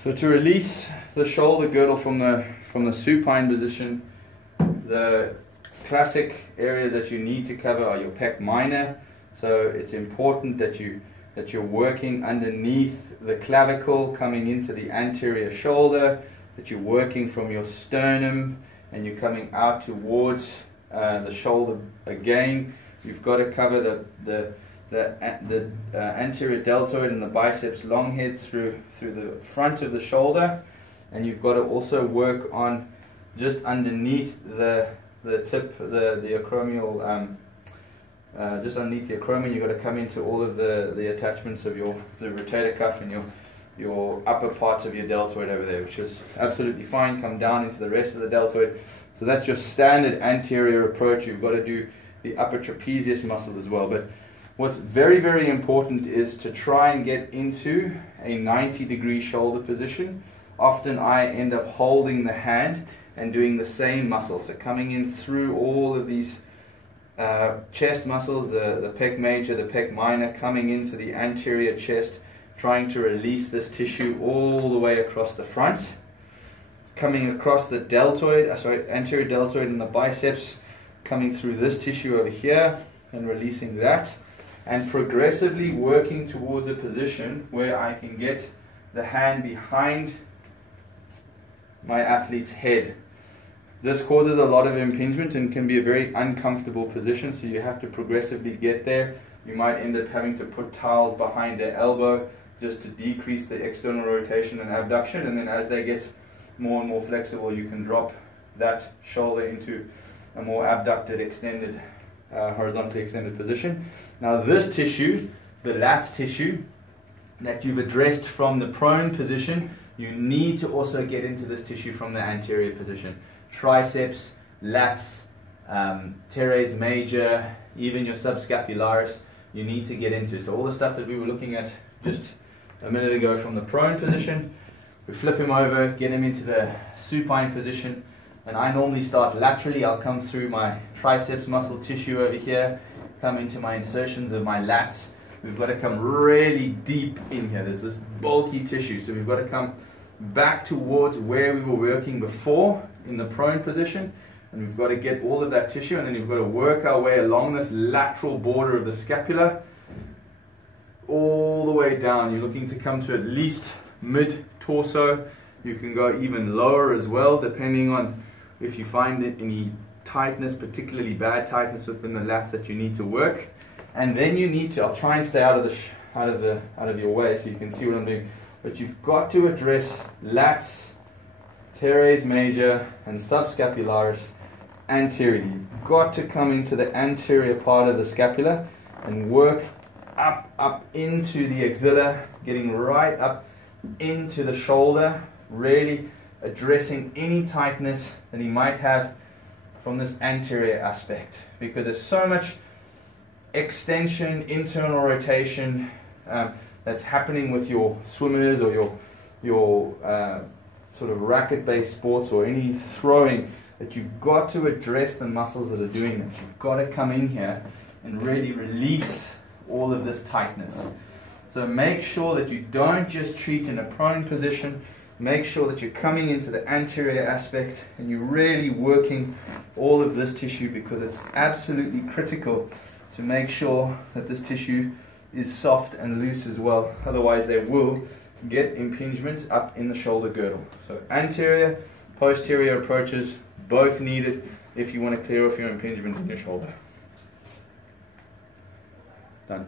So to release the shoulder girdle from the supine position, the classic areas that you need to cover are your pec minor. So it's important that you're working underneath the clavicle, coming into the anterior shoulder, that you're working from your sternum and you're coming out towards the shoulder again. You've got to cover the anterior deltoid and the biceps long head through the front of the shoulder, and you've got to also work on just underneath the tip, the acromial, just underneath the acromion. You've got to come into all of the attachments of the rotator cuff and your upper parts of your deltoid over there, which is absolutely fine. Come down into the rest of the deltoid. So that's your standard anterior approach. You've got to do the upper trapezius muscle as well. But what's very, very important is to try and get into a 90-degree shoulder position. Often I end up holding the hand and doing the same muscle. So coming in through all of these chest muscles, the pec major, the pec minor, coming into the anterior chest, trying to release this tissue all the way across the front. Coming across the deltoid, anterior deltoid and the biceps, coming through this tissue over here and releasing that, and progressively working towards a position where I can get the hand behind my athlete's head. This causes a lot of impingement and can be a very uncomfortable position, so you have to progressively get there. You might end up having to put towels behind their elbow just to decrease the external rotation and abduction, and then as they get more and more flexible, you can drop that shoulder into a more abducted, extended, horizontally extended position. Now this tissue, the lats tissue that you've addressed from the prone position, you need to also get into this tissue from the anterior position. Triceps, lats, teres major, even your subscapularis, you need to get into. So all the stuff that we were looking at just a minute ago from the prone position, we flip him over, get him into the supine position, and I normally start laterally. I'll come through my triceps muscle tissue over here, come into my insertions of my lats. We've got to come really deep in here. There's this bulky tissue, so we've got to come back towards where we were working before in the prone position, and we've got to get all of that tissue, and then we've got to work our way along this lateral border of the scapula all the way down. You're looking to come to at least mid-torso. You can go even lower as well, depending on if you find any tightness, particularly bad tightness within the lats that you need to work. And then you need to, I'll try and stay out of your way so you can see what I'm doing, but you've got to address lats, teres major and subscapularis anteriorly. You've got to come into the anterior part of the scapula and work up into the axilla, getting right up into the shoulder, really addressing any tightness that he might have from this anterior aspect, because there's so much extension, internal rotation that's happening with your swimmers or your sort of racket-based sports or any throwing, that you've got to address the muscles that are doing that. You've got to come in here and really release all of this tightness. So make sure that you don't just treat in a prone position. Make sure that you're coming into the anterior aspect and you're really working all of this tissue, because it's absolutely critical to make sure that this tissue is soft and loose as well. Otherwise they will get impingements up in the shoulder girdle. So anterior, posterior approaches, both needed if you want to clear off your impingement in your shoulder. Done.